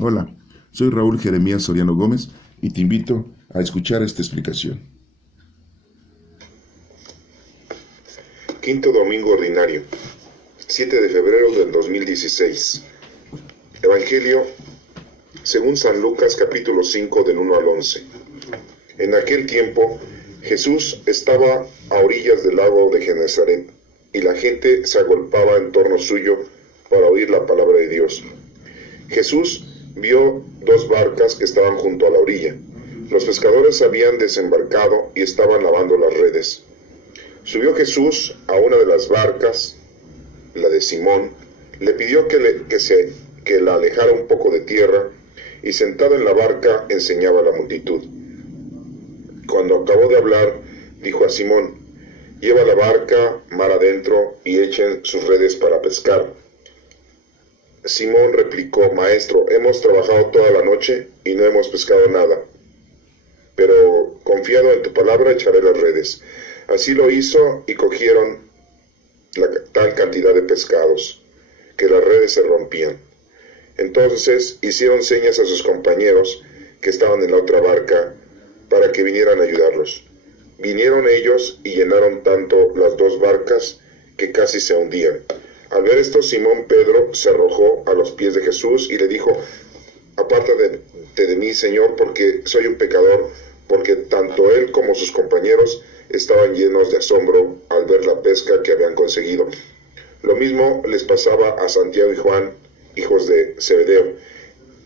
Hola, soy Raúl Jeremías Soriano Gómez y te invito a escuchar esta explicación. Quinto domingo ordinario, 7 de febrero del 2016. Evangelio según San Lucas capítulo 5 del 1 al 11. En aquel tiempo Jesús estaba a orillas del lago de Genezaret y la gente se agolpaba en torno suyo para oír la palabra de Dios. Jesús vio dos barcas que estaban junto a la orilla. Los pescadores habían desembarcado y estaban lavando las redes. Subió Jesús a una de las barcas, la de Simón, le pidió que la alejara un poco de tierra y sentado en la barca enseñaba a la multitud. Cuando acabó de hablar, dijo a Simón: lleva la barca mar adentro y echen sus redes para pescar. Simón replicó: Maestro, hemos trabajado toda la noche y no hemos pescado nada, pero confiado en tu palabra echaré las redes. Así lo hizo y cogieron tal cantidad de pescados que las redes se rompían. Entonces hicieron señas a sus compañeros que estaban en la otra barca para que vinieran a ayudarlos. Vinieron ellos y llenaron tanto las dos barcas que casi se hundían. Al ver esto, Simón Pedro se arrojó a los pies de Jesús y le dijo: apártate de mí, Señor, porque soy un pecador, porque tanto él como sus compañeros estaban llenos de asombro al ver la pesca que habían conseguido. Lo mismo les pasaba a Santiago y Juan, hijos de Zebedeo,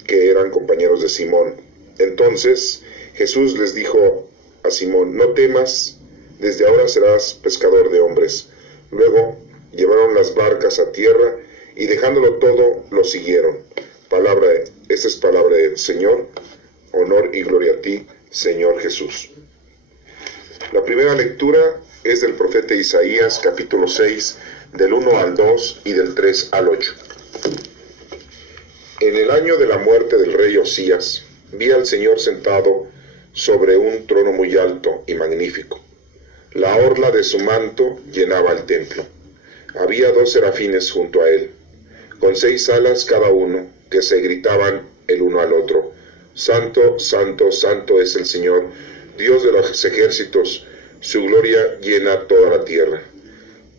que eran compañeros de Simón. Entonces Jesús les dijo a Simón: no temas, desde ahora serás pescador de hombres. Luego llevaron las barcas a tierra y dejándolo todo, lo siguieron. Esta es palabra del Señor. Honor y gloria a ti, Señor Jesús. La primera lectura es del profeta Isaías, capítulo 6, del 1 al 2 y del 3 al 8. En el año de la muerte del rey Osías, vi al Señor sentado sobre un trono muy alto y magnífico. La orla de su manto llenaba el templo. Había 2 serafines junto a él, con 6 alas cada uno, que se gritaban el uno al otro: Santo, santo, santo es el Señor, Dios de los ejércitos, su gloria llena toda la tierra.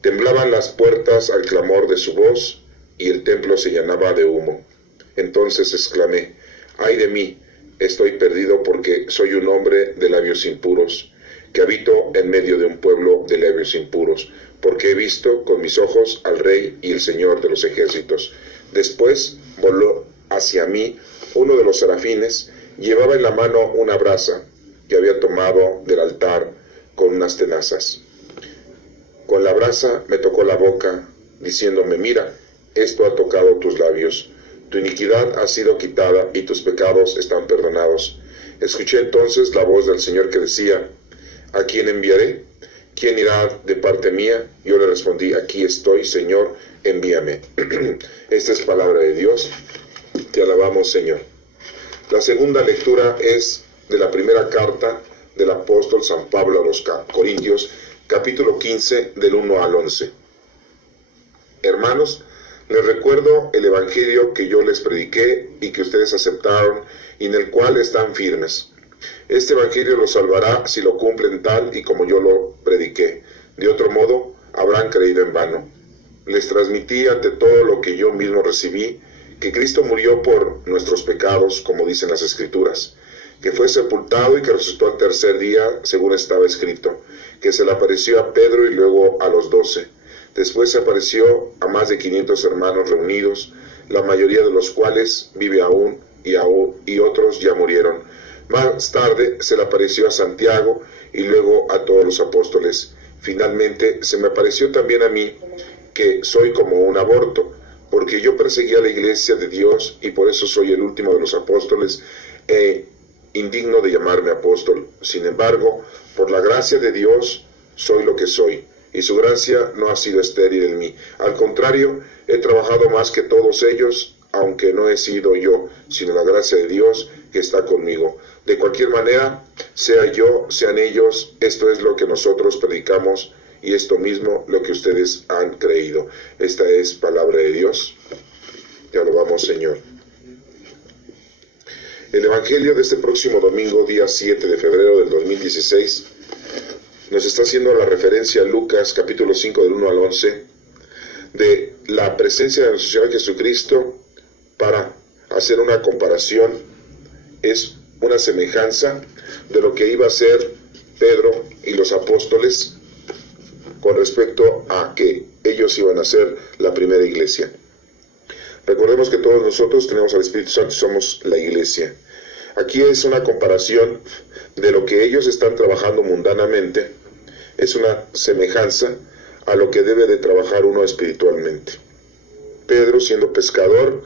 Temblaban las puertas al clamor de su voz, y el templo se llenaba de humo. Entonces exclamé: ay de mí, estoy perdido, porque soy un hombre de labios impuros, que habito en medio de un pueblo de labios impuros, porque he visto con mis ojos al Rey y el Señor de los ejércitos. Después voló hacia mí uno de los serafines, llevaba en la mano una brasa que había tomado del altar con unas tenazas. Con la brasa me tocó la boca, diciéndome: mira, esto ha tocado tus labios, tu iniquidad ha sido quitada y tus pecados están perdonados. Escuché entonces la voz del Señor que decía: ¿a quién enviaré? ¿Quién irá de parte mía? Yo le respondí: aquí estoy, Señor, envíame. Esta es palabra de Dios. Te alabamos, Señor. La segunda lectura es de la primera carta del apóstol San Pablo a los Corintios, capítulo 15, del 1 al 11. Hermanos, les recuerdo el evangelio que yo les prediqué y que ustedes aceptaron y en el cual están firmes. Este evangelio los salvará si lo cumplen tal y como yo lo prediqué. De otro modo, habrán creído en vano. Les transmití ante todo lo que yo mismo recibí, que Cristo murió por nuestros pecados, como dicen las Escrituras, que fue sepultado y que resucitó al tercer día, según estaba escrito, que se le apareció a Pedro y luego a los 12. Después se apareció a más de 500 hermanos reunidos, la mayoría de los cuales vive aún y otros ya murieron. Más tarde se le apareció a Santiago y luego a todos los apóstoles. Finalmente se me apareció también a mí, que soy como un aborto, porque yo perseguí a la iglesia de Dios y por eso soy el último de los apóstoles indigno de llamarme apóstol. Sin embargo, por la gracia de Dios soy lo que soy, y su gracia no ha sido estéril en mí. Al contrario, he trabajado más que todos ellos, aunque no he sido yo, sino la gracia de Dios que está conmigo. De cualquier manera, sea yo, sean ellos, esto es lo que nosotros predicamos, y esto mismo lo que ustedes han creído. Esta es palabra de Dios. Te alabamos, Señor. El Evangelio de este próximo domingo, día 7 de febrero del 2016, nos está haciendo la referencia a Lucas capítulo 5 del 1 al 11 de la presencia de nuestro Señor Jesucristo para hacer una comparación. Es una semejanza de lo que iba a ser Pedro y los apóstoles con respecto a que ellos iban a ser la primera iglesia. Recordemos que todos nosotros tenemos al Espíritu Santo y somos la iglesia. Aquí es una comparación de lo que ellos están trabajando mundanamente, es una semejanza a lo que debe de trabajar uno espiritualmente. Pedro, siendo pescador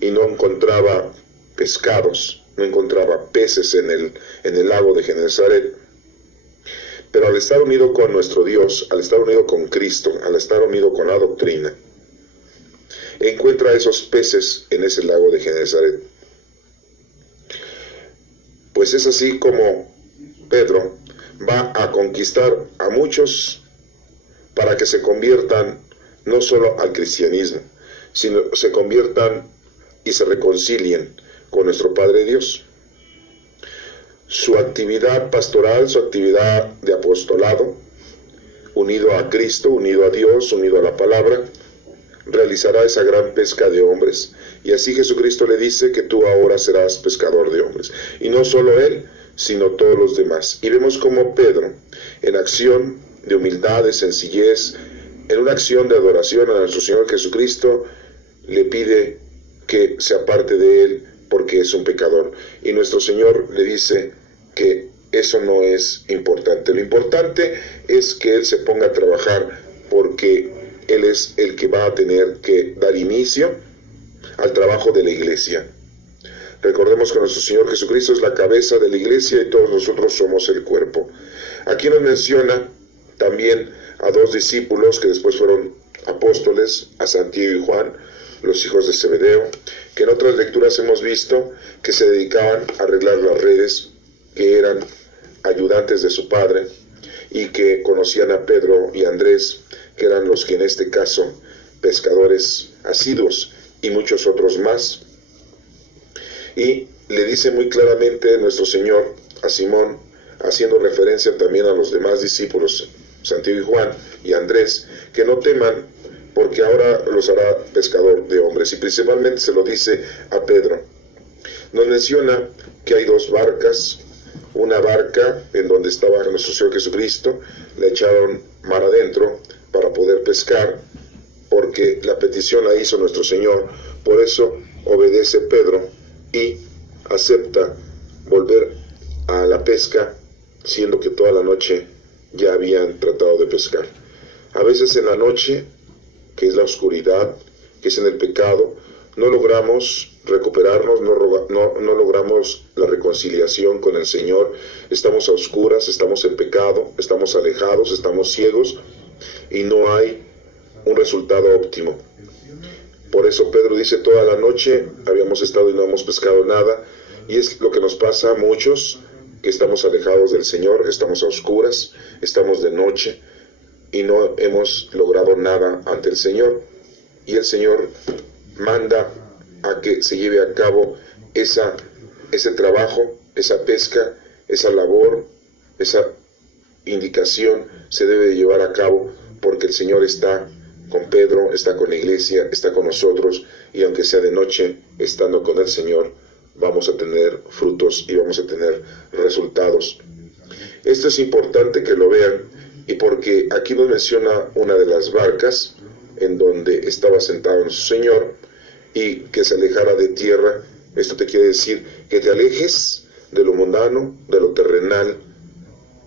y no encontraba pescados, no encontraba peces en el lago de Genesaret, pero al estar unido con nuestro Dios, al estar unido con Cristo, al estar unido con la doctrina, encuentra esos peces en ese lago de Genesaret. Pues es así como Pedro va a conquistar a muchos para que se conviertan no solo al cristianismo, sino se conviertan y se reconcilien con nuestro Padre Dios. Su actividad pastoral, su actividad de apostolado, unido a Cristo, unido a Dios, unido a la palabra, realizará esa gran pesca de hombres. Y así Jesucristo le dice que tú ahora serás pescador de hombres. Y no solo él, sino todos los demás. Y vemos como Pedro, en acción de humildad, de sencillez, en una acción de adoración a nuestro Señor Jesucristo, le pide que se aparte de él porque es un pecador. Y nuestro Señor le dice que eso no es importante. Lo importante es que él se ponga a trabajar porque él es el que va a tener que dar inicio al trabajo de la iglesia. Recordemos que nuestro Señor Jesucristo es la cabeza de la iglesia y todos nosotros somos el cuerpo. Aquí nos menciona también a dos discípulos que después fueron apóstoles, a Santiago y Juan, los hijos de Zebedeo, que en otras lecturas hemos visto que se dedicaban a arreglar las redes, que eran ayudantes de su padre y que conocían a Pedro y Andrés, que eran los que en este caso pescadores asiduos y muchos otros más. Y le dice muy claramente nuestro Señor a Simón, haciendo referencia también a los demás discípulos, Santiago y Juan y Andrés, que no teman porque ahora los hará pescador de hombres. Y principalmente se lo dice a Pedro. Nos menciona que hay dos barcas, una barca en donde estaba nuestro Señor Jesucristo, le echaron mar adentro para poder pescar, porque la petición la hizo nuestro Señor. Por eso obedece Pedro y acepta volver a la pesca, siendo que toda la noche ya habían tratado de pescar. A veces en la noche, que es la oscuridad, que es en el pecado, no logramos recuperarnos, no logramos la reconciliación con el Señor. Estamos a oscuras, estamos en pecado, estamos alejados, estamos ciegos y no hay un resultado óptimo. Por eso Pedro dice, toda la noche habíamos estado y no hemos pescado nada, y es lo que nos pasa a muchos, que estamos alejados del Señor, estamos a oscuras, estamos de noche y no hemos logrado nada ante el Señor. Y el Señor manda a que se lleve a cabo ese trabajo, esa pesca, esa labor, esa indicación se debe de llevar a cabo porque el Señor está con Pedro, está con la iglesia, está con nosotros, y aunque sea de noche, estando con el Señor, vamos a tener frutos y vamos a tener resultados. Esto es importante que lo vean, y porque aquí nos menciona una de las barcas en donde estaba sentado nuestro Señor y que se alejara de tierra. Esto te quiere decir que te alejes de lo mundano, de lo terrenal,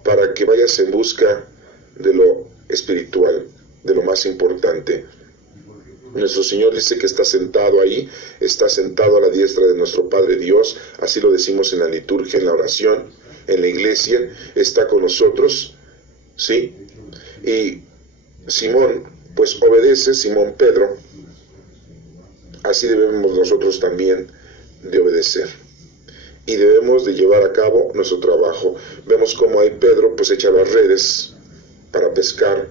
para que vayas en busca de lo espiritual, de lo más importante. Nuestro Señor dice que está sentado ahí, está sentado a la diestra de nuestro Padre Dios, así lo decimos en la liturgia, en la oración, en la iglesia, está con nosotros, ¿sí? Y Simón, pues obedece, Simón Pedro, así debemos nosotros también de obedecer. Y debemos de llevar a cabo nuestro trabajo. Vemos cómo ahí Pedro pues echa las redes para pescar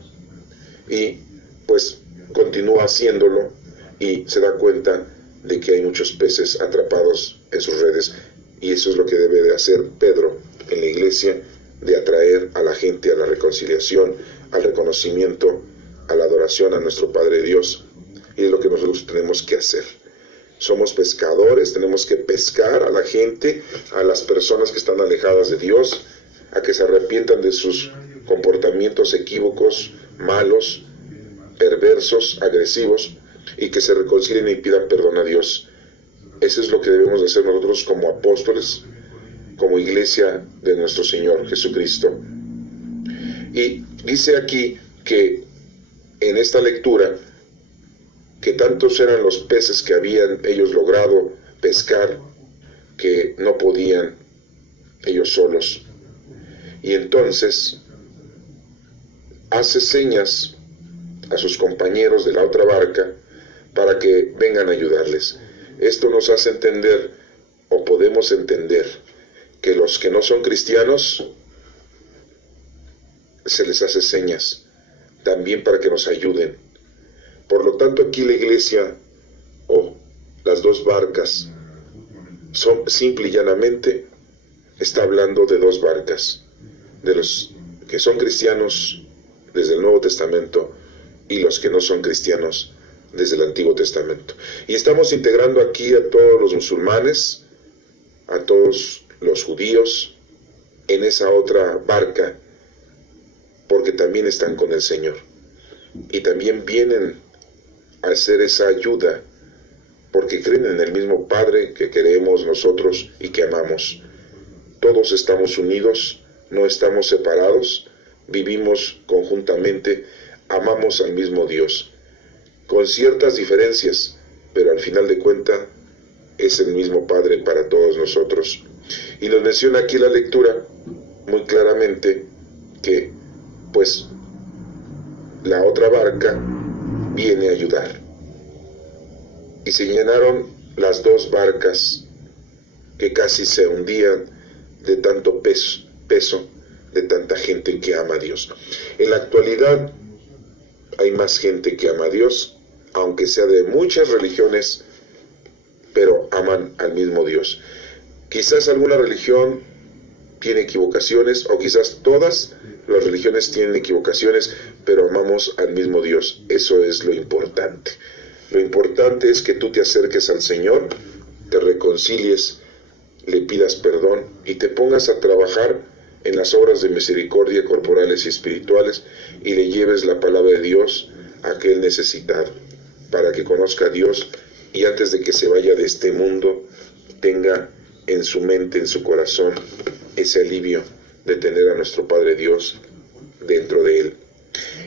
y pues continúa haciéndolo y se da cuenta de que hay muchos peces atrapados en sus redes, y eso es lo que debe de hacer Pedro en la iglesia, de atraer a la gente a la reconciliación, al reconocimiento, a la adoración a nuestro Padre Dios, y es lo que nosotros tenemos que hacer. Somos pescadores, tenemos que pescar a la gente, a las personas que están alejadas de Dios, a que se arrepientan de sus comportamientos equívocos, malos, perversos, agresivos, y que se reconcilien y pidan perdón a Dios. Eso es lo que debemos de hacer nosotros como apóstoles, como iglesia de nuestro Señor Jesucristo. Y dice aquí que en esta lectura, que tantos eran los peces que habían ellos logrado pescar, que no podían ellos solos. Y entonces hace señas a sus compañeros de la otra barca para que vengan a ayudarles. Esto nos hace entender, o podemos entender, que los que no son cristianos se les hace señas también para que nos ayuden. Por lo tanto, aquí la iglesia, o las dos barcas, son simple y llanamente, está hablando de dos barcas, de los que son cristianos desde el Nuevo Testamento y los que no son cristianos desde el Antiguo Testamento. Y estamos integrando aquí a todos los musulmanes, a todos los judíos, en esa otra barca, porque también están con el Señor. Y también vienen a hacer esa ayuda, porque creen en el mismo Padre que queremos nosotros y que amamos. Todos estamos unidos, no estamos separados, vivimos conjuntamente, amamos al mismo Dios, con ciertas diferencias, pero al final de cuentas es el mismo Padre para todos nosotros. Y nos menciona aquí la lectura muy claramente que pues la otra barca viene a ayudar. Y se llenaron las dos barcas que casi se hundían de tanto peso de tanta gente que ama a Dios. En la actualidad hay más gente que ama a Dios, aunque sea de muchas religiones, pero aman al mismo Dios. Quizás alguna religión tiene equivocaciones, o quizás todas las religiones tienen equivocaciones, pero amamos al mismo Dios. Eso es lo importante. Lo importante es que tú te acerques al Señor, te reconcilies, le pidas perdón y te pongas a trabajar en las obras de misericordia corporales y espirituales, y le lleves la palabra de Dios a aquel necesitado, para que conozca a Dios y antes de que se vaya de este mundo tenga en su mente, en su corazón, ese alivio de tener a nuestro Padre Dios dentro de él.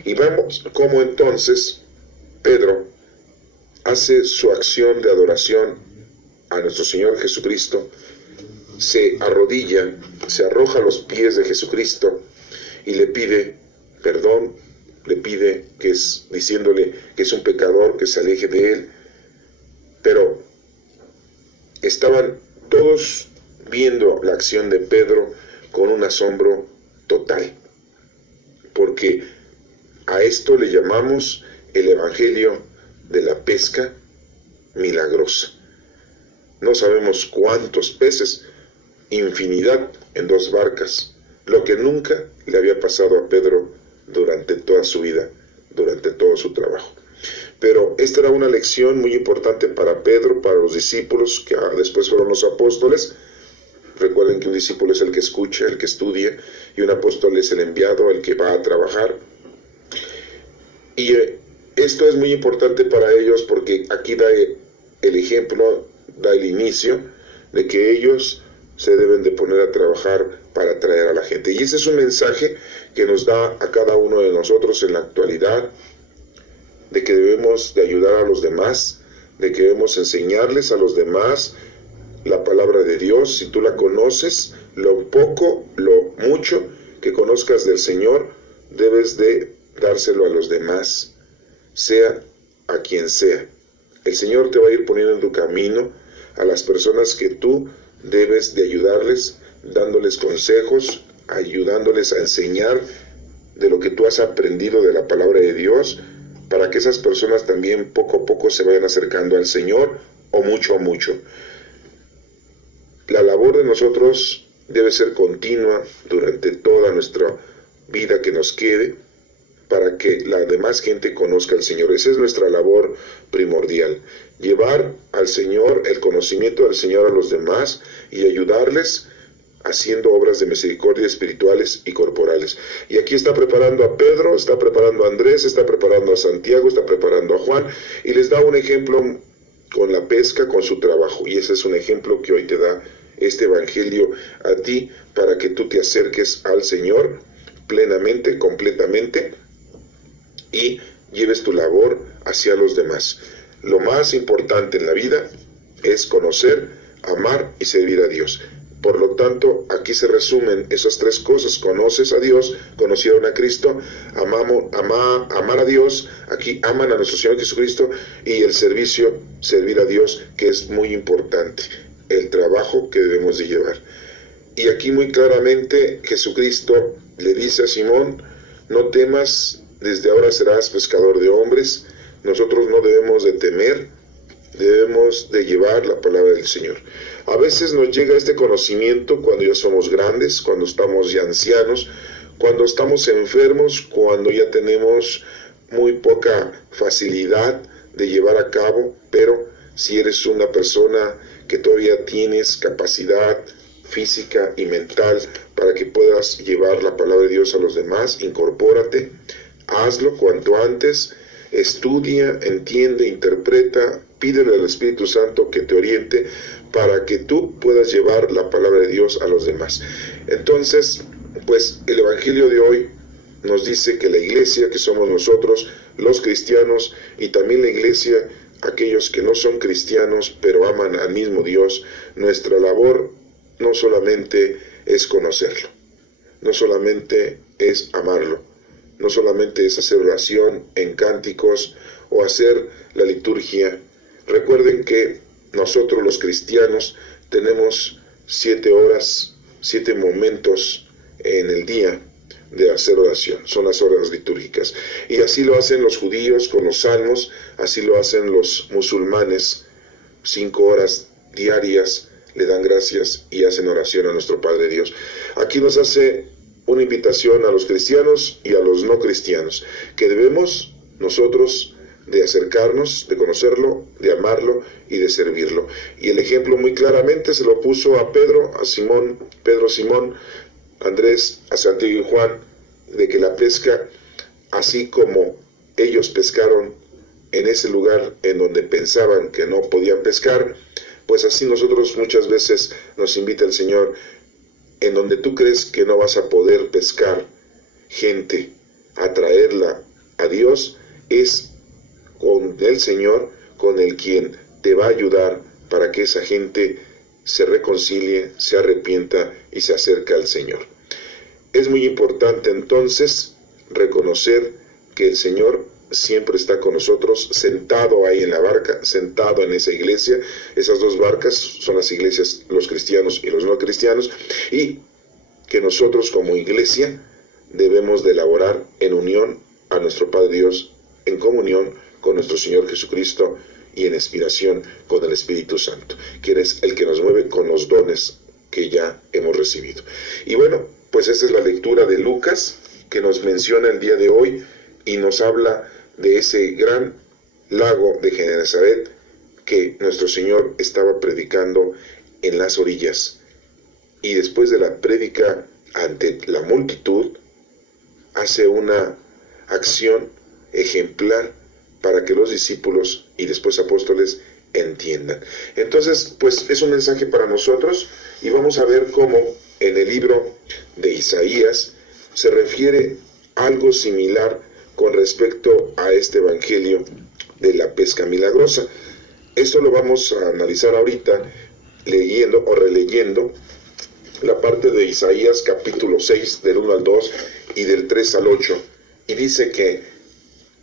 Y vemos cómo entonces Pedro hace su acción de adoración a nuestro Señor Jesucristo, se arrodilla, se arroja a los pies de Jesucristo y le pide perdón, le pide diciéndole que es un pecador, que se aleje de él. Pero estaban todos viendo la acción de Pedro con un asombro total, porque a esto le llamamos el Evangelio de la pesca milagrosa. No sabemos cuántos peces, infinidad en dos barcas, lo que nunca le había pasado a Pedro durante toda su vida, durante todo su trabajo. Pero esta era una lección muy importante para Pedro, para los discípulos, que después fueron los apóstoles. Recuerden que un discípulo es el que escucha, el que estudia, y un apóstol es el enviado, el que va a trabajar. Y esto es muy importante para ellos porque aquí da el ejemplo, da el inicio de que ellos se deben de poner a trabajar para atraer a la gente. Y ese es un mensaje que nos da a cada uno de nosotros en la actualidad, de que debemos de ayudar a los demás, de que debemos enseñarles a los demás la palabra de Dios. Si tú la conoces, lo poco, lo mucho que conozcas del Señor, debes de dárselo a los demás, sea a quien sea. El Señor te va a ir poniendo en tu camino a las personas que tú debes de ayudarles, dándoles consejos, ayudándoles a enseñar de lo que tú has aprendido de la palabra de Dios, para que esas personas también poco a poco se vayan acercando al Señor o mucho, mucho. La labor de nosotros debe ser continua durante toda nuestra vida que nos quede, para que la demás gente conozca al Señor. Esa es nuestra labor primordial, llevar al Señor, el conocimiento del Señor a los demás y ayudarles haciendo obras de misericordia espirituales y corporales. Y aquí está preparando a Pedro, está preparando a Andrés, está preparando a Santiago, está preparando a Juan, y les da un ejemplo con la pesca, con su trabajo. Y ese es un ejemplo que hoy te da este evangelio a ti, para que tú te acerques al Señor plenamente, completamente, y lleves tu labor hacia los demás. Lo más importante en la vida es conocer, amar y servir a Dios. Por lo tanto, aquí se resumen esas tres cosas: conoces a Dios, conocieron a Cristo, amar a Dios, aquí aman a nuestro Señor Jesucristo, y el servicio, servir a Dios, que es muy importante, el trabajo que debemos de llevar. Y aquí muy claramente Jesucristo le dice a Simón: no temas, desde ahora serás pescador de hombres. Nosotros no debemos de temer, debemos de llevar la palabra del Señor. A veces nos llega este conocimiento cuando ya somos grandes, cuando estamos ya ancianos, cuando estamos enfermos, cuando ya tenemos muy poca facilidad de llevar a cabo, pero si eres una persona que todavía tienes capacidad física y mental para que puedas llevar la palabra de Dios a los demás, incorpórate, hazlo cuanto antes, estudia, entiende, interpreta, pídele al Espíritu Santo que te oriente para que tú puedas llevar la palabra de Dios a los demás. Entonces, pues el Evangelio de hoy nos dice que la iglesia, que somos nosotros, los cristianos, y también la iglesia, aquellos que no son cristianos, pero aman al mismo Dios, nuestra labor no solamente es conocerlo, no solamente es amarlo, no solamente es hacer oración en cánticos o hacer la liturgia. Recuerden que nosotros los cristianos tenemos 7 horas, 7 momentos en el día de hacer oración, son las horas litúrgicas. Y así lo hacen los judíos con los salmos, así lo hacen los musulmanes, 5 horas diarias le dan gracias y hacen oración a nuestro Padre Dios. Aquí nos hace una invitación a los cristianos y a los no cristianos, que debemos nosotros de acercarnos, de conocerlo, de amarlo y de servirlo. Y el ejemplo muy claramente se lo puso a Pedro, a Simón, Pedro, Simón, Andrés, a Santiago y Juan, de que la pesca, así como ellos pescaron en ese lugar en donde pensaban que no podían pescar, pues así nosotros muchas veces nos invita el Señor, en donde tú crees que no vas a poder pescar gente, atraerla a Dios, es con el Señor, con el quien te va a ayudar para que esa gente se reconcilie, se arrepienta y se acerque al Señor. Es muy importante entonces reconocer que el Señor siempre está con nosotros, sentado ahí en la barca, sentado en esa iglesia. Esas dos barcas son las iglesias, los cristianos y los no cristianos, y que nosotros como iglesia debemos de elaborar en unión a nuestro Padre Dios, en comunión con nuestro Señor Jesucristo y en inspiración con el Espíritu Santo, quien es el que nos mueve con los dones que ya hemos recibido. Y bueno, pues esta es la lectura de Lucas que nos menciona el día de hoy y nos habla de ese gran lago de Genesaret que nuestro Señor estaba predicando en las orillas. Y después de la prédica ante la multitud, hace una acción ejemplar para que los discípulos y después apóstoles entiendan. Entonces, pues es un mensaje para nosotros, y vamos a ver cómo en el libro de Isaías se refiere algo similar con respecto a este evangelio de la pesca milagrosa. Esto lo vamos a analizar ahorita leyendo o releyendo la parte de Isaías capítulo 6 del 1 al 2 y del 3 al 8, y dice que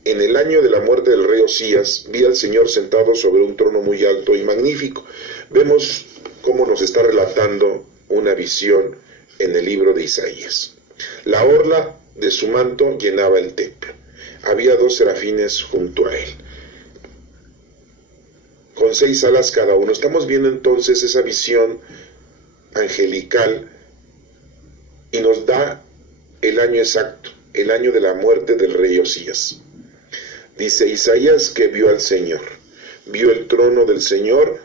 en el año de la muerte del rey Osías vi al Señor sentado sobre un trono muy alto y magnífico. Vemos cómo nos está relatando una visión en el libro de Isaías. La orla de su manto llenaba el templo. Había 2 serafines junto a él. con 6 alas cada uno. Estamos viendo entonces esa visión angelical y nos da el año exacto, el año de la muerte del rey Osías. Dice Isaías que vio al Señor, vio el trono del Señor,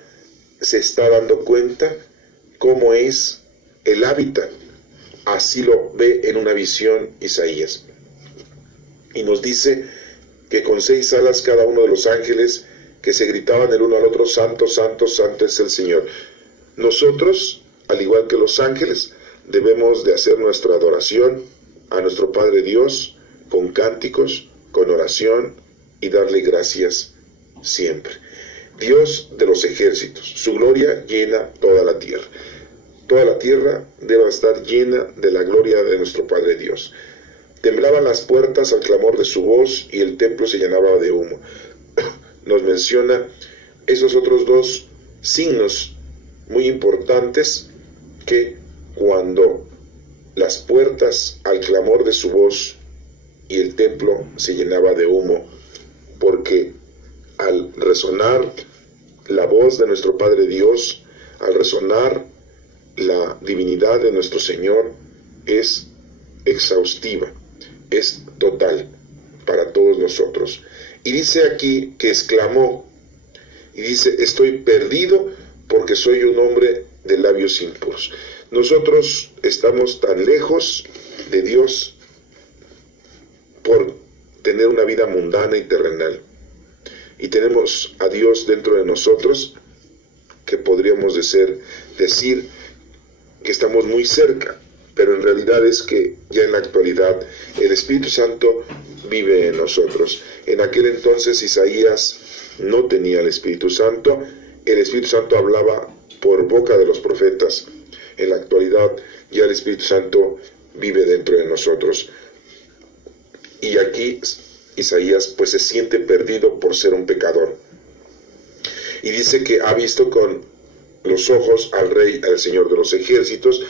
se está dando cuenta cómo es el hábitat. Así lo ve en una visión Isaías. Y nos dice que con 6 alas cada uno de los ángeles que se gritaban el uno al otro, santo, santo, santo es el Señor. Nosotros, al igual que los ángeles, debemos de hacer nuestra adoración a nuestro Padre Dios con cánticos, con oración y darle gracias siempre. Dios de los ejércitos, su gloria llena toda la tierra. Toda la tierra debe estar llena de la gloria de nuestro Padre Dios. Temblaban las puertas al clamor de su voz y el templo se llenaba de humo. Nos menciona esos otros dos signos muy importantes, que cuando las puertas al clamor de su voz y el templo se llenaba de humo, porque al resonar la voz de nuestro Padre Dios, al resonar la divinidad de nuestro Señor, es exhaustiva, es total para todos nosotros. Y dice aquí que exclamó, y dice, estoy perdido porque soy un hombre de labios impuros. Nosotros estamos tan lejos de Dios por tener una vida mundana y terrenal. Y tenemos a Dios dentro de nosotros, que podríamos decir que estamos muy cerca, pero en realidad es que ya en la actualidad el Espíritu Santo vive en nosotros. En aquel entonces Isaías no tenía el Espíritu Santo hablaba por boca de los profetas. En la actualidad ya el Espíritu Santo vive dentro de nosotros. Y aquí Isaías pues se siente perdido por ser un pecador. Y dice que ha visto con los ojos al Rey, al Señor de los ejércitos,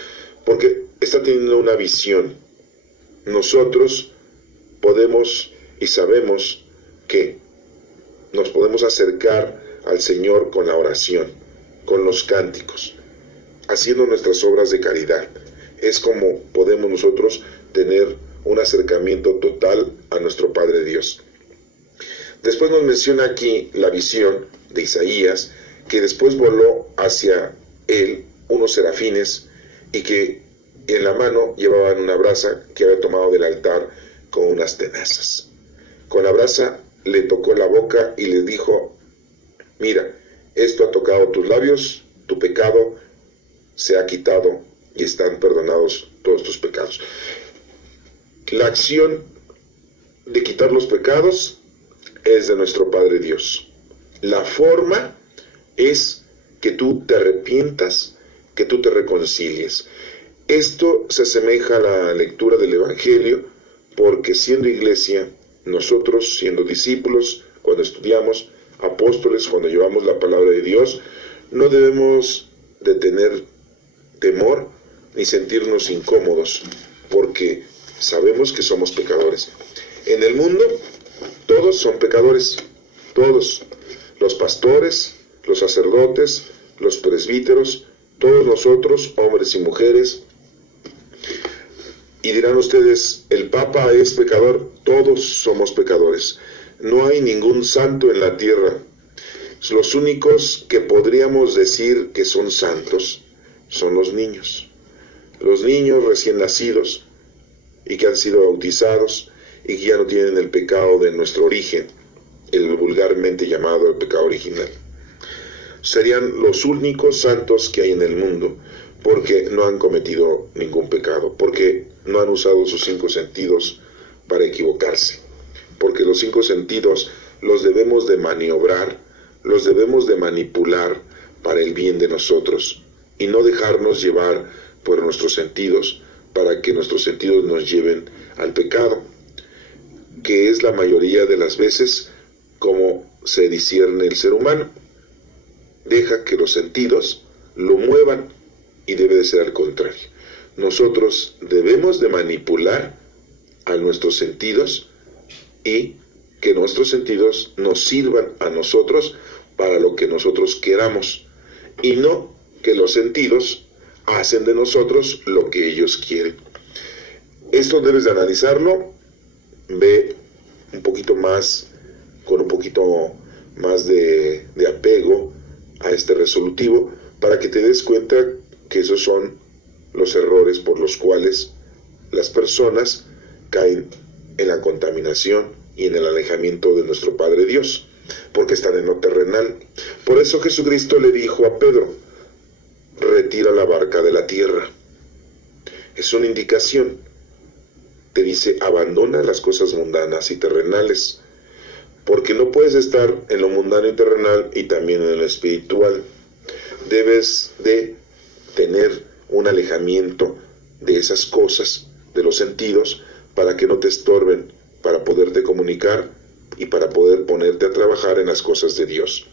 porque está teniendo una visión. Nosotros podemos y sabemos que nos podemos acercar al Señor con la oración, con los cánticos, haciendo nuestras obras de caridad. Es como podemos nosotros tener un acercamiento total a nuestro Padre Dios. Después nos menciona aquí la visión de Isaías, que después voló hacia él unos serafines y que en la mano llevaban una brasa que había tomado del altar con unas tenazas. Con la brasa le tocó la boca y le dijo, mira, esto ha tocado tus labios, tu pecado se ha quitado y están perdonados todos tus pecados. La acción de quitar los pecados es de nuestro Padre Dios. La forma es que tú te arrepientas, que tú te reconcilies. Esto se asemeja a la lectura del Evangelio, porque siendo iglesia, nosotros siendo discípulos, cuando estudiamos, apóstoles, cuando llevamos la palabra de Dios, no debemos de tener temor ni sentirnos incómodos, porque sabemos que somos pecadores. En el mundo todos son pecadores, todos, los pastores, los sacerdotes, los presbíteros, todos nosotros, hombres y mujeres. Y dirán ustedes, ¿el Papa es pecador? Todos somos pecadores. No hay ningún santo en la tierra. Los únicos que podríamos decir que son santos son los niños recién nacidos y que han sido bautizados y que ya no tienen el pecado de nuestro origen, el vulgarmente llamado el pecado original. Serían los únicos santos que hay en el mundo, porque no han cometido ningún pecado, porque no han usado sus 5 sentidos para equivocarse, porque los 5 sentidos los debemos de maniobrar, los debemos de manipular para el bien de nosotros, y no dejarnos llevar por nuestros sentidos, para que nuestros sentidos nos lleven al pecado, que es la mayoría de las veces como se discierne el ser humano. Deja que los sentidos lo muevan, y debe de ser al contrario. Nosotros debemos de manipular a nuestros sentidos y que nuestros sentidos nos sirvan a nosotros para lo que nosotros queramos, y no que los sentidos hacen de nosotros lo que ellos quieren. Esto debes de analizarlo, ve un poquito más, con un poquito más de apego a este resolutivo, para que te des cuenta que esos son los errores por los cuales las personas caen en la contaminación y en el alejamiento de nuestro Padre Dios, porque están en lo terrenal. Por eso Jesucristo le dijo a Pedro: retira la barca de la tierra. Es una indicación. Te dice: abandona las cosas mundanas y terrenales, porque no puedes estar en lo mundano y terrenal y también en lo espiritual. Debes de tener un alejamiento de esas cosas, de los sentidos, para que no te estorben, para poderte comunicar y para poder ponerte a trabajar en las cosas de Dios.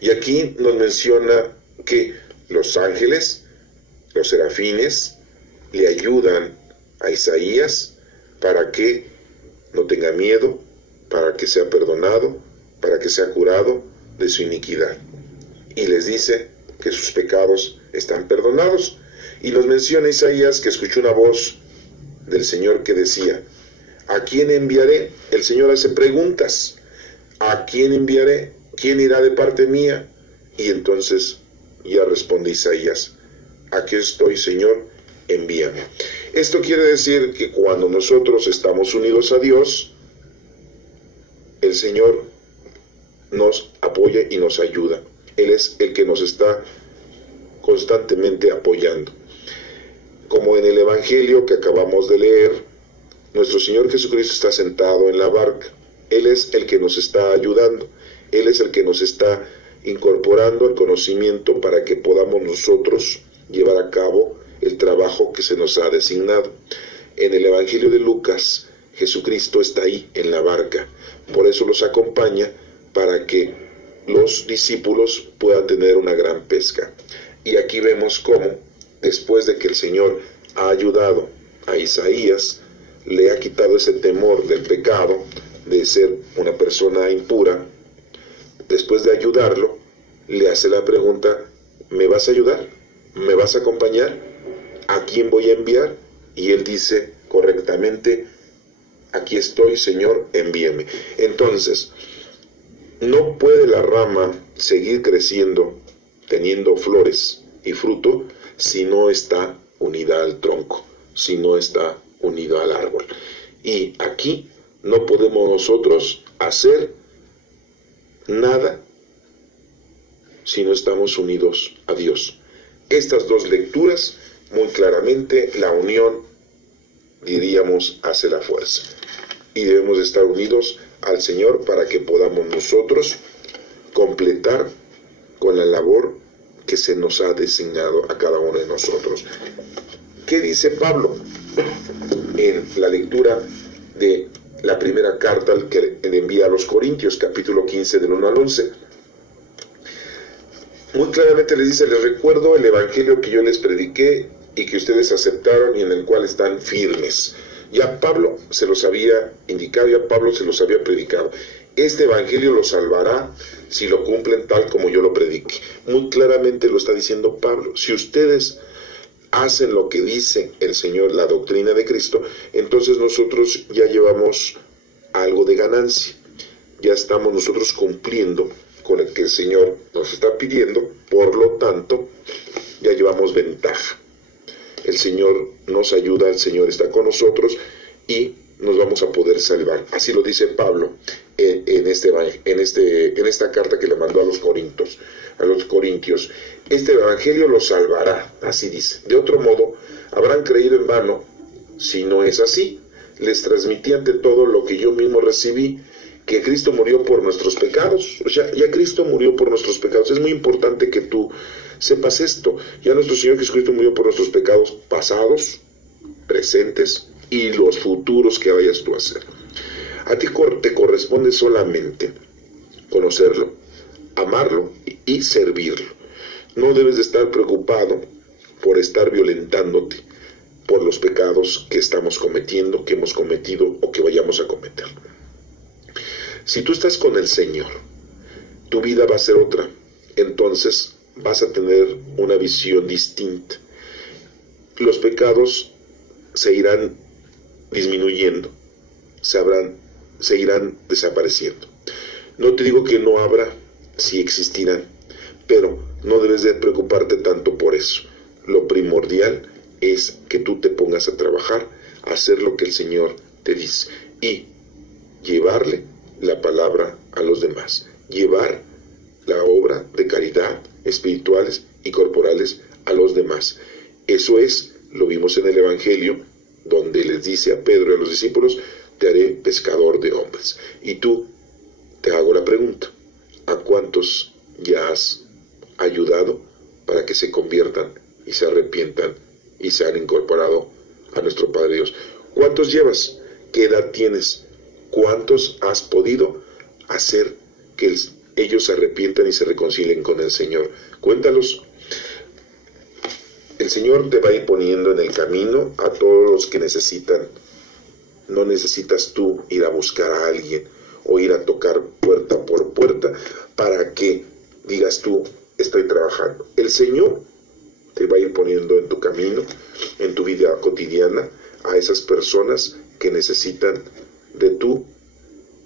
Y aquí nos menciona que los ángeles, los serafines, le ayudan a Isaías para que no tenga miedo, para que sea perdonado, para que sea curado de su iniquidad. Y les dice que sus pecados están perdonados. Y nos menciona Isaías que escuchó una voz del Señor que decía: ¿a quién enviaré? El Señor hace preguntas. ¿A quién enviaré? ¿Quién irá de parte mía? Y entonces ya responde Isaías: aquí estoy, Señor, envíame. Esto quiere decir que cuando nosotros estamos unidos a Dios, el Señor nos apoya y nos ayuda. Él es el que nos está constantemente apoyando. Como en el Evangelio que acabamos de leer, nuestro Señor Jesucristo está sentado en la barca. Él es el que nos está ayudando. Él es el que nos está incorporando el conocimiento para que podamos nosotros llevar a cabo el trabajo que se nos ha designado. En el Evangelio de Lucas, Jesucristo está ahí en la barca. Por eso los acompaña, para que los discípulos puedan tener una gran pesca. Y aquí vemos cómo, después de que el Señor ha ayudado a Isaías, le ha quitado ese temor del pecado, de ser una persona impura, después de ayudarlo, le hace la pregunta: ¿me vas a ayudar? ¿Me vas a acompañar? ¿A quién voy a enviar? Y él dice correctamente: aquí estoy, Señor, envíeme. Entonces, no puede la rama seguir creciendo, teniendo flores y fruto, si no está unida al tronco, si no está unida al árbol. Y aquí no podemos nosotros hacer nada si no estamos unidos a Dios. Estas dos lecturas, muy claramente, la unión, diríamos, hace la fuerza. Y debemos estar unidos al Señor para que podamos nosotros completar con la labor que se nos ha designado a cada uno de nosotros. ¿Qué dice Pablo en la lectura de la primera carta que le envía a los Corintios, capítulo 15, del 1 al 11? Muy claramente les dice: les recuerdo el evangelio que yo les prediqué y que ustedes aceptaron y en el cual están firmes. Ya Pablo se los había indicado, ya Pablo se los había predicado. Este evangelio los salvará si lo cumplen tal como yo lo prediqué. Muy claramente lo está diciendo Pablo. Si ustedes hacen lo que dice el Señor, la doctrina de Cristo, entonces nosotros ya llevamos algo de ganancia. Ya estamos nosotros cumpliendo con el que el Señor nos está pidiendo, por lo tanto, ya llevamos ventaja. El Señor nos ayuda, el Señor está con nosotros y nos vamos a poder salvar. Así lo dice Pablo en esta carta que le mandó a los Corintios. Este evangelio los salvará, así dice. De otro modo, habrán creído en vano. Si no es así, les transmití ante todo lo que yo mismo recibí, que Cristo murió por nuestros pecados. O sea, ya Cristo murió por nuestros pecados. Es muy importante que tú sepas esto. Ya nuestro Señor Jesucristo murió por nuestros pecados pasados, presentes y los futuros que vayas tú a hacer. A ti te corresponde solamente conocerlo, amarlo y servirlo. No debes de estar preocupado por estar violentándote por los pecados que estamos cometiendo, que hemos cometido o que vayamos a cometer. Si tú estás con el Señor, tu vida va a ser otra. Entonces vas a tener una visión distinta. Los pecados se irán disminuyendo, se irán desapareciendo. No te digo que no habrá, sí existirán, pero no debes de preocuparte tanto por eso. Lo primordial es que tú te pongas a trabajar, a hacer lo que el Señor te dice y llevarle la palabra a los demás, llevar la obra de caridad espirituales y corporales a los demás. Eso es, lo vimos en el Evangelio, donde les dice a Pedro y a los discípulos: te haré pescador de hombres. Y tú, te hago la pregunta: ¿a cuántos ya has ayudado para que se conviertan y se arrepientan y se han incorporado a nuestro Padre Dios? ¿Cuántos llevas? ¿Qué edad tienes? ¿Cuántos has podido hacer que ellos se arrepientan y se reconcilien con el Señor? Cuéntalos. El Señor te va a ir poniendo en el camino a todos los que necesitan. No necesitas tú ir a buscar a alguien o ir a tocar puerta por puerta para que digas tú: estoy trabajando. El Señor te va a ir poniendo en tu camino, en tu vida cotidiana, a esas personas que necesitan de tu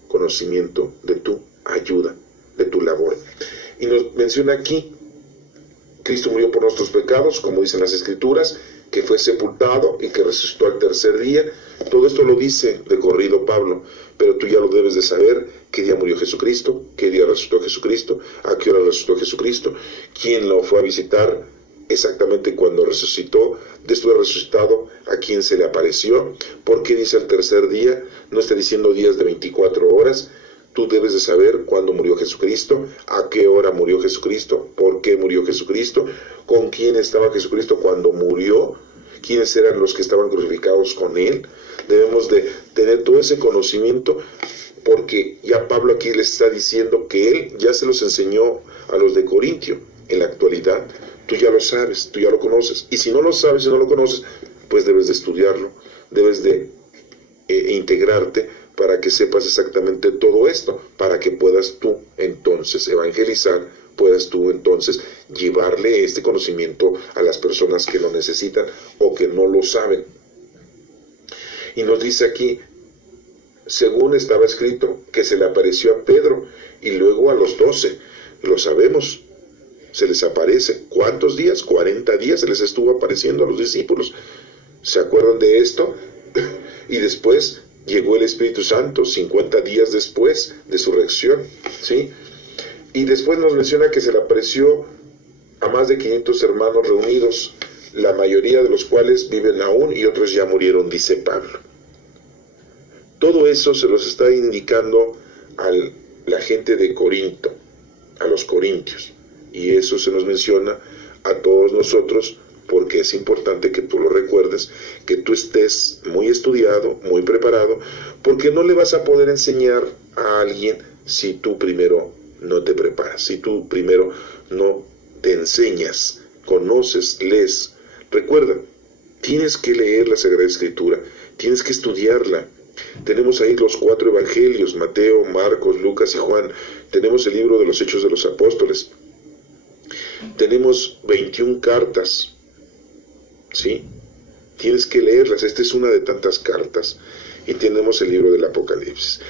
conocimiento, de tu ayuda, de tu labor. Y nos menciona aquí: Cristo murió por nuestros pecados, como dicen las Escrituras, que fue sepultado y que resucitó al tercer día. Todo esto lo dice de corrido Pablo, pero tú ya lo debes de saber: qué día murió Jesucristo, qué día resucitó Jesucristo, a qué hora resucitó Jesucristo, quién lo fue a visitar exactamente cuando resucitó, después de resucitado, a quién se le apareció, por qué dice el tercer día, no está diciendo días de 24 horas. Tú debes de saber cuándo murió Jesucristo, a qué hora murió Jesucristo, por qué murió Jesucristo, con quién estaba Jesucristo cuando murió, quiénes eran los que estaban crucificados con él. Debemos de tener todo ese conocimiento, porque ya Pablo aquí les está diciendo que él ya se los enseñó a los de Corintio. En la actualidad tú ya lo sabes, tú ya lo conoces, y si no lo sabes y no lo conoces, pues debes de estudiarlo, debes de integrarte para que sepas exactamente todo esto, para que puedas tú entonces evangelizar, puedas tú entonces llevarle este conocimiento a las personas que lo necesitan o que no lo saben. Y nos dice aquí, según estaba escrito, que se le apareció a Pedro y luego a los 12, lo sabemos, se les aparece. ¿Cuántos días? 40 días se les estuvo apareciendo a los discípulos. ¿Se acuerdan de esto? Y después llegó el Espíritu Santo 50 días después de su resurrección, ¿sí? Y después nos menciona que se le apareció a más de 500 hermanos reunidos, la mayoría de los cuales viven aún y otros ya murieron, dice Pablo. Todo eso se los está indicando a la gente de Corinto, a los corintios, y eso se nos menciona a todos nosotros, porque es importante que tú lo recuerdes, que tú estés muy estudiado, muy preparado, porque no le vas a poder enseñar a alguien si tú primero no te preparas, si tú primero no te enseñas, conoces, lees. Recuerda, tienes que leer la Sagrada Escritura, tienes que estudiarla. Tenemos ahí los 4 evangelios, Mateo, Marcos, Lucas y Juan. Tenemos el libro de los Hechos de los Apóstoles. Tenemos 21 cartas. ¿Sí? Tienes que leerlas. Esta es una de tantas cartas. Y tenemos el libro del Apocalipsis.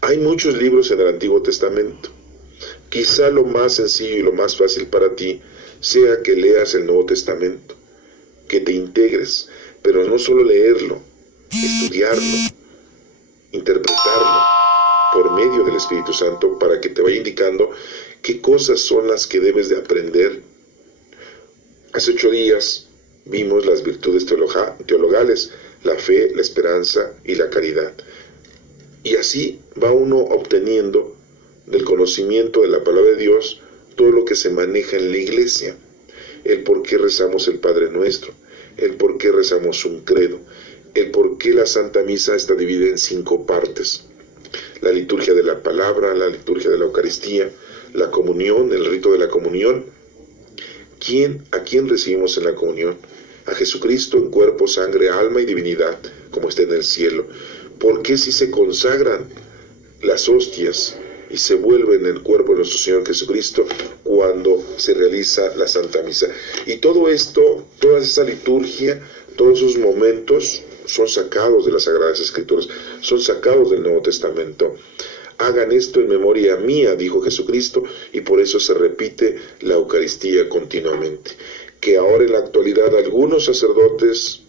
Hay muchos libros en el Antiguo Testamento. Quizá lo más sencillo y lo más fácil para ti sea que leas el Nuevo Testamento, que te integres, pero no solo leerlo, estudiarlo, interpretarlo por medio del Espíritu Santo para que te vaya indicando qué cosas son las que debes de aprender. Hace 8 días vimos las virtudes teologales, la fe, la esperanza y la caridad. Y así va uno obteniendo del conocimiento de la palabra de Dios todo lo que se maneja en la iglesia. El por qué rezamos el Padre Nuestro, el por qué rezamos un credo, el por qué la Santa Misa está dividida en 5 partes. La liturgia de la palabra, la liturgia de la Eucaristía, la comunión, el rito de la comunión. ¿A quién recibimos en la comunión? A Jesucristo en cuerpo, sangre, alma y divinidad, como está en el cielo. ¿Por qué si se consagran las hostias y se vuelve en el cuerpo de nuestro Señor Jesucristo cuando se realiza la Santa Misa. Y todo esto, toda esa liturgia, todos esos momentos son sacados de las Sagradas Escrituras, son sacados del Nuevo Testamento. Hagan esto en memoria mía, dijo Jesucristo, y por eso se repite la Eucaristía continuamente. Que ahora en la actualidad algunos sacerdotes,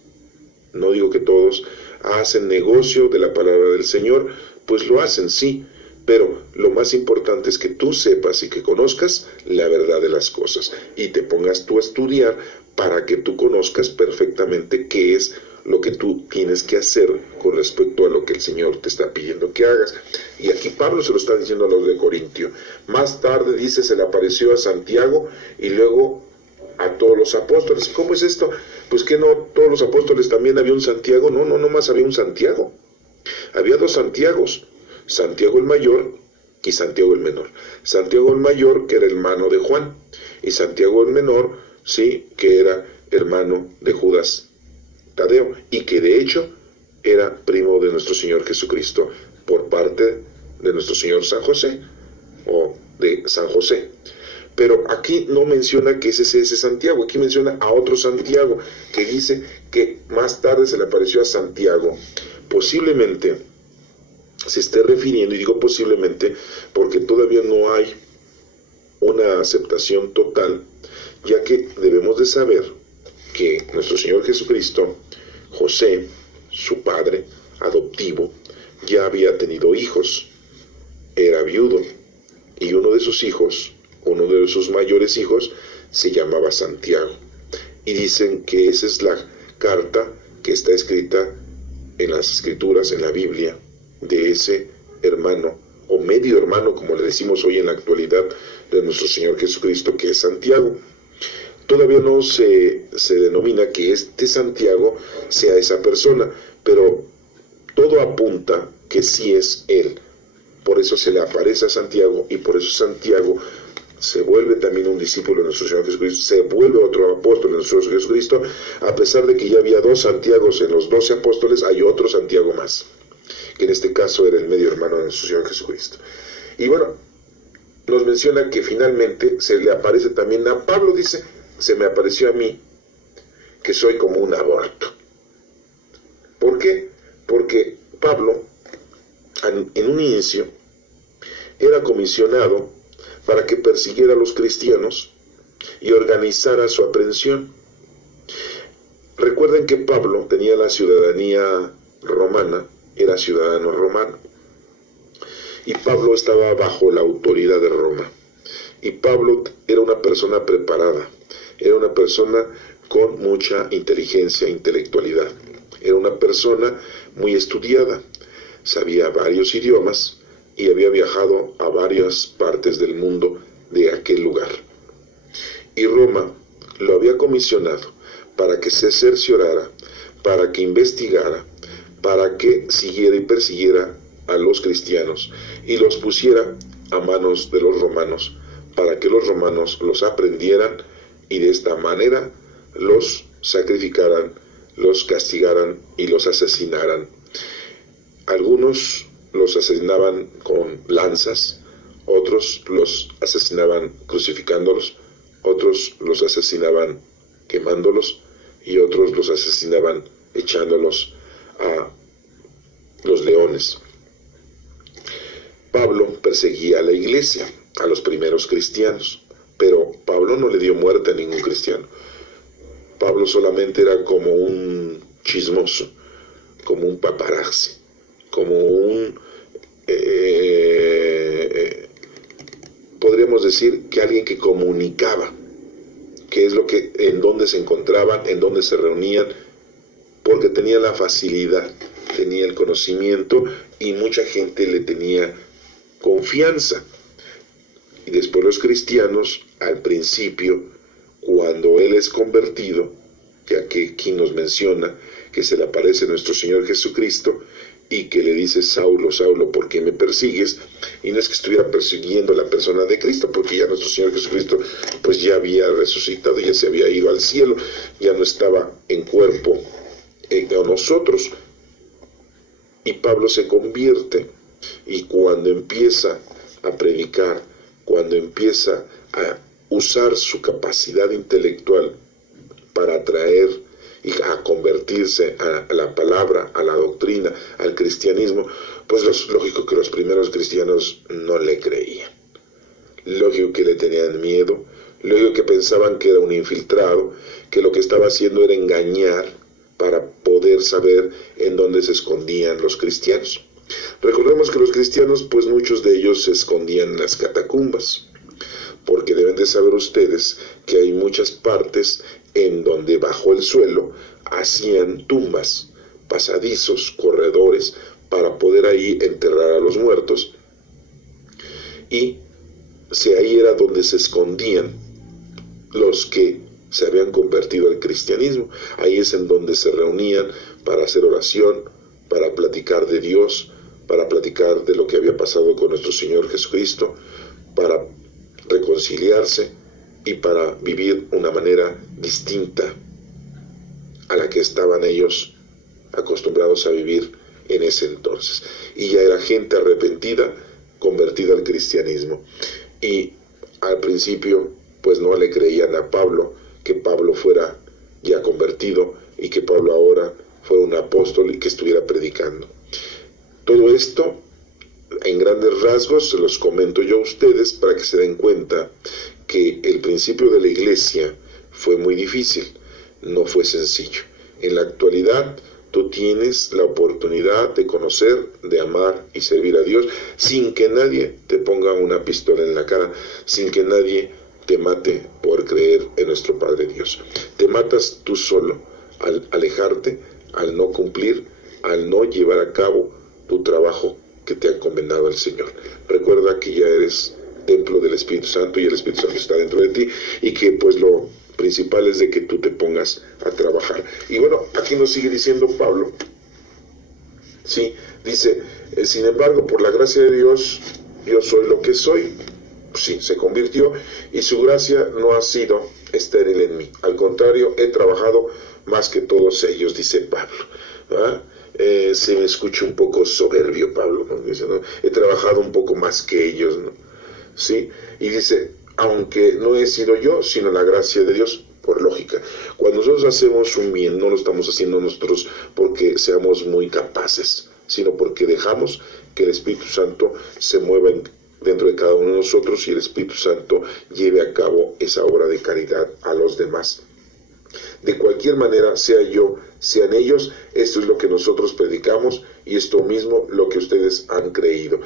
no digo que todos, hacen negocio de la palabra del Señor, pues lo hacen, sí, pero lo más importante es que tú sepas y que conozcas la verdad de las cosas y te pongas tú a estudiar para que tú conozcas perfectamente qué es lo que tú tienes que hacer con respecto a lo que el Señor te está pidiendo que hagas. Y aquí Pablo se lo está diciendo a los de Corintio. Más tarde dice, se le apareció a Santiago y luego a todos los apóstoles. ¿Cómo es esto? Pues que no todos los apóstoles también había un Santiago. No más había un Santiago. Había dos Santiagos, Santiago el mayor y Santiago el menor. Santiago el mayor, que era hermano de Juan, y Santiago el menor, sí, que era hermano de Judas Tadeo, y que de hecho era primo de nuestro Señor Jesucristo por parte de nuestro Señor San José, o de San José. Pero aquí no menciona que ese Santiago, aquí menciona a otro Santiago, que dice que más tarde se le apareció a Santiago. Posiblemente se esté refiriendo, y digo posiblemente porque todavía no hay una aceptación total, ya que debemos de saber que nuestro Señor Jesucristo, José, su padre adoptivo, ya había tenido hijos, era viudo, y uno de sus hijos, uno de sus mayores hijos, se llamaba Santiago. Y dicen que esa es la carta que está escrita en las Escrituras, en la Biblia, de ese hermano, o medio hermano, como le decimos hoy en la actualidad, de nuestro Señor Jesucristo, que es Santiago. Todavía no se denomina que este Santiago sea esa persona, pero todo apunta que sí es él. Por eso se le aparece a Santiago, y por eso Santiago se vuelve también un discípulo de nuestro Señor Jesucristo, se vuelve otro apóstol de nuestro Señor Jesucristo. A pesar de que ya había dos Santiagos en los 12 apóstoles, hay otro Santiago más, que en este caso era el medio hermano de nuestro Señor Jesucristo. Y bueno, nos menciona que finalmente se le aparece también a Pablo. Dice, se me apareció a mí que soy como un aborto. ¿Por qué? Porque Pablo, en un inicio, era comisionado para que persiguiera a los cristianos y organizara su aprehensión. Recuerden que Pablo tenía la ciudadanía romana, era ciudadano romano, y Pablo estaba bajo la autoridad de Roma, y Pablo era una persona preparada, era una persona con mucha inteligencia, intelectualidad, era una persona muy estudiada, sabía varios idiomas y había viajado a varias partes del mundo de aquel lugar. Y Roma lo había comisionado para que se cerciorara, para que investigara, para que siguiera y persiguiera a los cristianos y los pusiera a manos de los romanos, para que los romanos los aprendieran y de esta manera los sacrificaran, los castigaran y los asesinaran. Algunos los asesinaban con lanzas, otros los asesinaban crucificándolos, otros los asesinaban quemándolos y otros los asesinaban echándolos a los leones. Pablo perseguía a la iglesia, a los primeros cristianos, pero Pablo no le dio muerte a ningún cristiano. Pablo solamente era como un chismoso, como un paparazzi, como un, podríamos decir que alguien que comunicaba qué es lo que, en dónde se encontraban, en dónde se reunían, porque tenía la facilidad, tenía el conocimiento y mucha gente le tenía confianza. Y después los cristianos, al principio, cuando él es convertido, ya que aquí nos menciona que se le aparece nuestro Señor Jesucristo y que le dice, Saulo, Saulo, ¿por qué me persigues? Y no es que estuviera persiguiendo a la persona de Cristo, porque ya nuestro Señor Jesucristo pues ya había resucitado, ya se había ido al cielo, ya no estaba en cuerpo a nosotros. Y Pablo se convierte, y cuando empieza a predicar, cuando empieza a usar su capacidad intelectual para atraer y a convertirse a la palabra, a la doctrina, al cristianismo, pues es lógico que los primeros cristianos no le creían. Lógico que le tenían miedo, lógico que pensaban que era un infiltrado, que lo que estaba haciendo era engañar para poder saber en dónde se escondían los cristianos. Recordemos que los cristianos, pues muchos de ellos se escondían en las catacumbas, porque deben de saber ustedes que hay muchas partes en donde bajo el suelo hacían tumbas, pasadizos, corredores, para poder ahí enterrar a los muertos, y ahí era donde se escondían los que se habían convertido al cristianismo. Ahí es en donde se reunían para hacer oración, para platicar de Dios, para platicar de lo que había pasado con nuestro Señor Jesucristo, para reconciliarse y para vivir una manera distinta a la que estaban ellos acostumbrados a vivir en ese entonces. Y ya era gente arrepentida, convertida al cristianismo. Y al principio pues no le creían a Pablo, que Pablo fuera ya convertido y que Pablo ahora fuera un apóstol y que estuviera predicando. Todo esto en grandes rasgos se los comento yo a ustedes para que se den cuenta que el principio de la iglesia fue muy difícil, no fue sencillo. En la actualidad tú tienes la oportunidad de conocer, de amar y servir a Dios sin que nadie te ponga una pistola en la cara, sin que nadie te mate por creer en nuestro Padre Dios. Te matas tú solo al alejarte, al no cumplir, al no llevar a cabo tu trabajo que te ha encomendado el Señor. Recuerda que ya eres templo del Espíritu Santo y el Espíritu Santo está dentro de ti, y que pues lo principal es de que tú te pongas a trabajar. Y bueno, aquí nos sigue diciendo Pablo, sí, dice, sin embargo, por la gracia de Dios, yo soy lo que soy. Sí, se convirtió, y su gracia no ha sido estéril en mí. Al contrario, he trabajado más que todos ellos, dice Pablo. Se me escucha un poco soberbio Pablo, ¿no? Dice, ¿no? He trabajado un poco más que ellos, ¿no? ¿Sí? Y dice, aunque no he sido yo, sino la gracia de Dios, por lógica. Cuando nosotros hacemos un bien, no lo estamos haciendo nosotros porque seamos muy capaces, sino porque dejamos que el Espíritu Santo se mueva dentro de cada uno de nosotros y el Espíritu Santo lleve a cabo esa obra de caridad a los demás. De cualquier manera, sea yo, sean ellos, esto es lo que nosotros predicamos y esto mismo lo que ustedes han creído.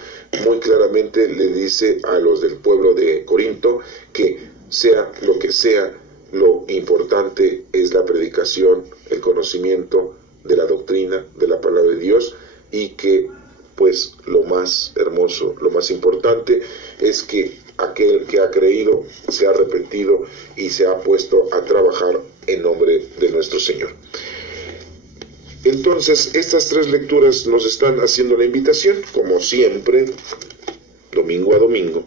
Muy claramente le dice a los del pueblo de Corinto que sea lo que sea, lo importante es la predicación, el conocimiento de la doctrina, de la palabra de Dios, y que pues lo más hermoso, lo más importante es que aquel que ha creído se ha arrepentido y se ha puesto a trabajar en nombre de nuestro Señor. Entonces, estas tres lecturas nos están haciendo la invitación, como siempre, domingo a domingo,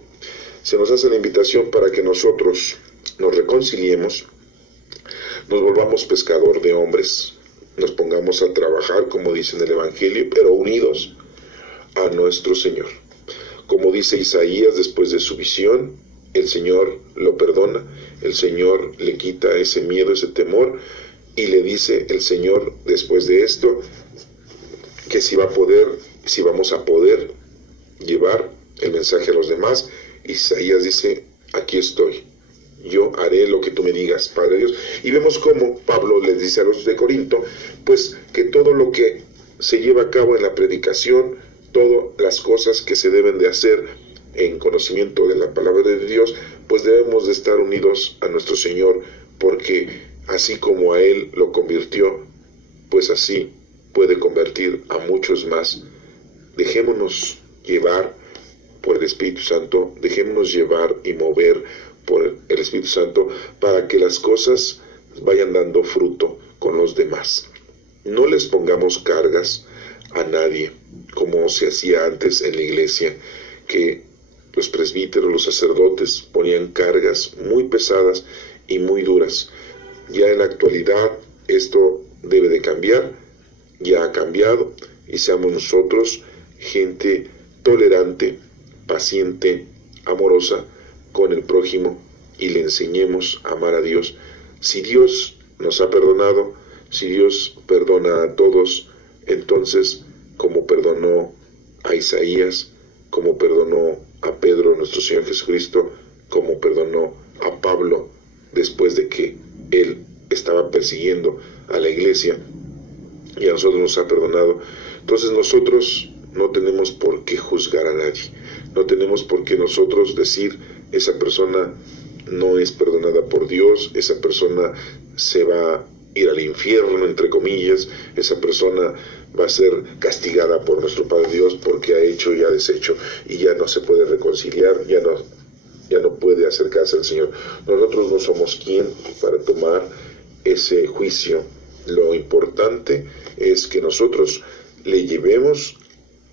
se nos hace la invitación para que nosotros nos reconciliemos, nos volvamos pescador de hombres, nos pongamos a trabajar, como dice en el Evangelio, pero unidos a nuestro Señor. Como dice Isaías después de su visión, el Señor lo perdona, el Señor le quita ese miedo, ese temor, y le dice el Señor después de esto que si vamos a poder llevar el mensaje a los demás. Isaías dice, aquí estoy, yo haré lo que tú me digas, Padre Dios. Y vemos cómo Pablo les dice a los de Corinto, pues que todo lo que se lleva a cabo en la predicación, todas las cosas que se deben de hacer en conocimiento de la palabra de Dios, pues debemos de estar unidos a nuestro Señor, porque así como a Él lo convirtió, pues así puede convertir a muchos más. Dejémonos llevar por el Espíritu Santo, dejémonos llevar y mover por el Espíritu Santo para que las cosas vayan dando fruto con los demás. No les pongamos cargas a nadie, como se hacía antes en la iglesia, que los presbíteros, los sacerdotes ponían cargas muy pesadas y muy duras. Ya en la actualidad esto debe de cambiar, ya ha cambiado, y seamos nosotros gente tolerante, paciente, amorosa con el prójimo y le enseñemos a amar a Dios. Si Dios nos ha perdonado, si Dios perdona a todos, entonces, como perdonó a Isaías, como perdonó a Pedro, nuestro Señor Jesucristo, como perdonó a Pablo después de que él estaba persiguiendo a la iglesia, y a nosotros nos ha perdonado, entonces nosotros no tenemos por qué juzgar a nadie, no tenemos por qué nosotros decir esa persona no es perdonada por Dios, esa persona se va a ir al infierno, entre comillas, esa persona va a ser castigada por nuestro Padre Dios porque ha hecho y ha deshecho y ya no se puede reconciliar, ya no puede acercarse al Señor. Nosotros no somos quien para tomar ese juicio. Lo importante es que nosotros le llevemos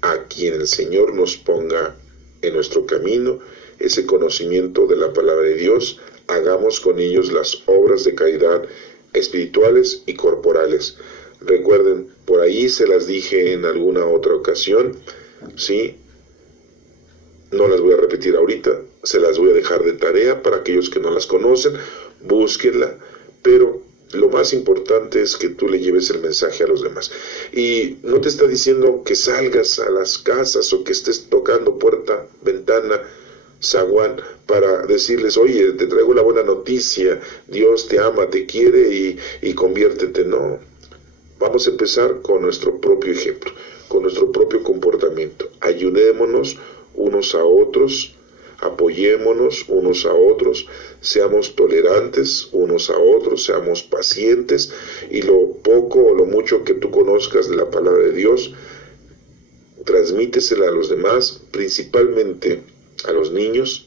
a quien el Señor nos ponga en nuestro camino ese conocimiento de la palabra de Dios, hagamos con ellos las obras de caridad espirituales y corporales. Recuerden, por ahí se las dije en alguna otra ocasión, ¿sí? No las voy a repetir ahorita, se las voy a dejar de tarea para aquellos que no las conocen, búsquenla, pero lo más importante es que tú le lleves el mensaje a los demás. Y no te está diciendo que salgas a las casas o que estés tocando puerta, ventana, zaguán, para decirles, oye, te traigo la buena noticia, Dios te ama, te quiere y conviértete. No, vamos a empezar con nuestro propio ejemplo, con nuestro propio comportamiento. Ayudémonos unos a otros, apoyémonos unos a otros, seamos tolerantes unos a otros, seamos pacientes, y lo poco o lo mucho que tú conozcas de la palabra de Dios, transmítesela a los demás, principalmente a los niños.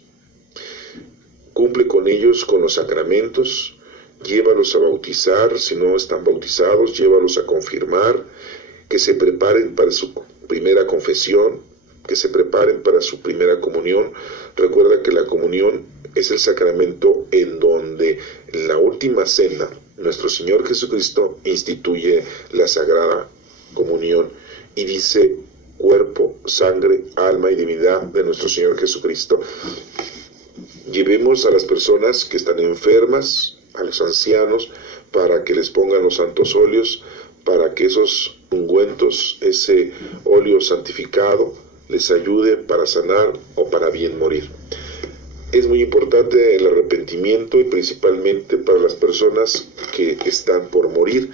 Cumple con ellos con los sacramentos, llévalos a bautizar, si no están bautizados, llévalos a confirmar, que se preparen para su primera confesión, que se preparen para su primera comunión. Recuerda que la comunión es el sacramento en donde en la última cena nuestro Señor Jesucristo instituye la Sagrada Comunión y dice cuerpo, sangre, alma y divinidad de nuestro Señor Jesucristo. Llevemos a las personas que están enfermas, a los ancianos, para que les pongan los santos óleos, para que esos ungüentos, ese óleo santificado, les ayude para sanar o para bien morir. Es muy importante el arrepentimiento y principalmente para las personas que están por morir,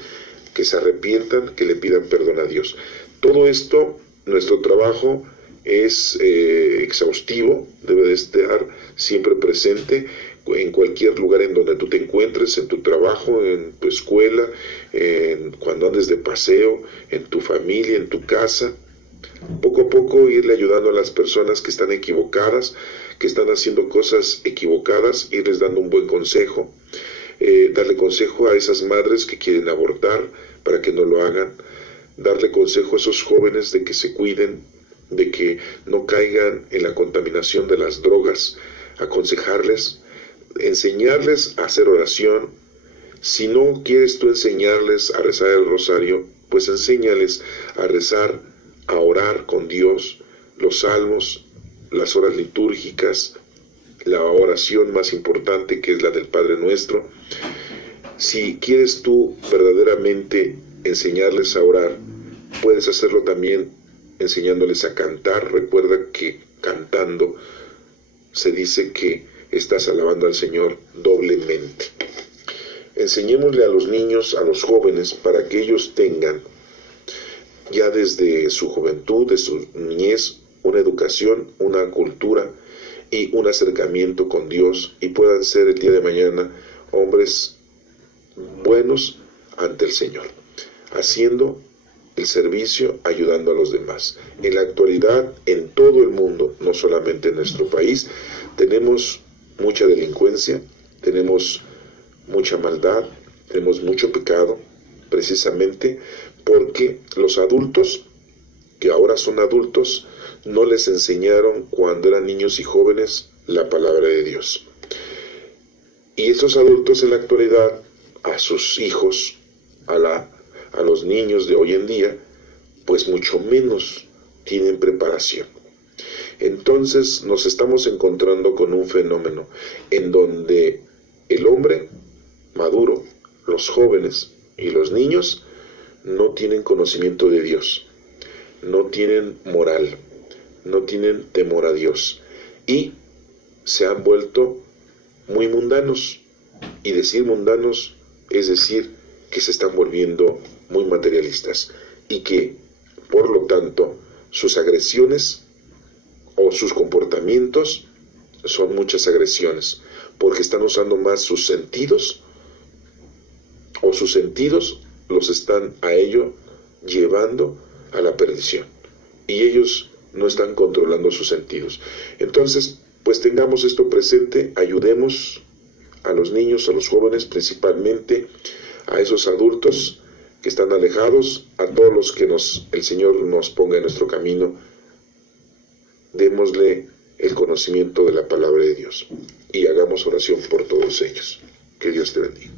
que se arrepientan, que le pidan perdón a Dios. Todo esto, nuestro trabajo es exhaustivo, debe de estar siempre presente en cualquier lugar en donde tú te encuentres, en tu trabajo, en tu escuela, cuando andes de paseo, en tu familia, en tu casa. Poco a poco irle ayudando a las personas que están equivocadas, que están haciendo cosas equivocadas, irles dando un buen consejo, darle consejo a esas madres que quieren abortar para que no lo hagan, darle consejo a esos jóvenes de que se cuiden, de que no caigan en la contaminación de las drogas, aconsejarles, enseñarles a hacer oración. Si no quieres tú enseñarles a rezar el rosario, pues enséñales a rezar, a orar con Dios, los salmos, las horas litúrgicas, la oración más importante que es la del Padre Nuestro. Si quieres tú verdaderamente enseñarles a orar, puedes hacerlo también enseñándoles a cantar. Recuerda que cantando se dice que estás alabando al Señor doblemente. Enseñémosle a los niños, a los jóvenes, para que ellos tengan ya desde su juventud, de su niñez, una educación, una cultura y un acercamiento con Dios, y puedan ser el día de mañana hombres buenos ante el Señor, haciendo el servicio, ayudando a los demás. En la actualidad, en todo el mundo, no solamente en nuestro país, tenemos mucha delincuencia, tenemos mucha maldad, tenemos mucho pecado, precisamente porque los adultos, que ahora son adultos, no les enseñaron cuando eran niños y jóvenes la palabra de Dios. Y esos adultos en la actualidad, a sus hijos, a los niños de hoy en día, pues mucho menos tienen preparación. entonces nos estamos encontrando con un fenómeno en donde el hombre maduro, los jóvenes y los niños no tienen conocimiento de Dios, no tienen moral, no tienen temor a Dios y se han vuelto muy mundanos. Y decir mundanos es decir que se están volviendo muy materialistas y que, por lo tanto, sus agresiones o sus comportamientos son muchas agresiones, porque están usando más sus sentidos, o sus sentidos los están a ello llevando a la perdición, y ellos no están controlando sus sentidos. Entonces, pues tengamos esto presente, ayudemos a los niños, a los jóvenes, principalmente a esos adultos que están alejados, a todos los que el Señor nos ponga en nuestro camino. Démosle el conocimiento de la palabra de Dios y hagamos oración por todos ellos. Que Dios te bendiga.